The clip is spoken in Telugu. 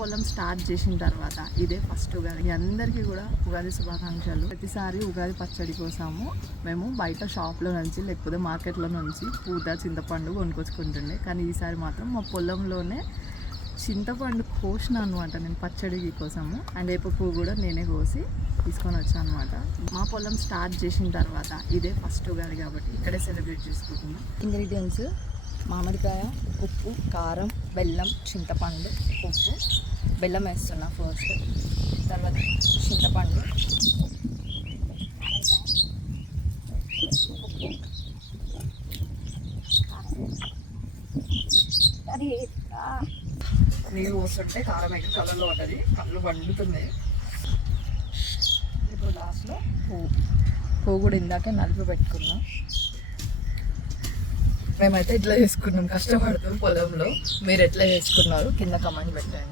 పొలం స్టార్ట్ చేసిన తర్వాత ఇదే ఫస్ట్ ఉగాది. అందరికీ కూడా ఉగాది శుభాకాంక్షలు. ప్రతిసారి ఉగాది పచ్చడి కోసము మేము బయట షాప్లో నుంచి లేకపోతే మార్కెట్లో నుంచి పూత చింతపండు కొనుక్కొచ్చుకుంటుండే, కానీ ఈసారి మాత్రం మా పొలంలోనే చింతపండు కోసిన అనమాట నేను పచ్చడి కోసము. అండ్ వేప పువ్వు కూడా నేనే కోసి తీసుకొని వచ్చాను అనమాట. మా పొలం స్టార్ట్ చేసిన తర్వాత ఇదే ఫస్ట్ ఉగాది కాబట్టి ఇక్కడే సెలబ్రేట్ చేసుకుంటున్నాం. ఇంగ్రీడియంట్స్: మామిడికాయ, ఉప్పు, కారం, బెల్లం, చింతపండు, ఉప్పు. బెల్లం వేస్తున్నా ఫస్ట్, తర్వాత చింతపండు, నీళ్ళు పోస్తుంటే కారం ఎక్కడ కలర్లో ఉంటుంది, కళ్ళు వండుతుంది. ఇప్పుడు లాస్ట్లో పువ్వు కూడా ఇందాకే నలిపి పెట్టుకున్నాం. మేమైతే ఇట్లా చేసుకున్నాం కష్టపడుతూ పొలంలో. మీరు ఎట్లా చేసుకున్నారు కింద కమెంట్ పెట్టండి.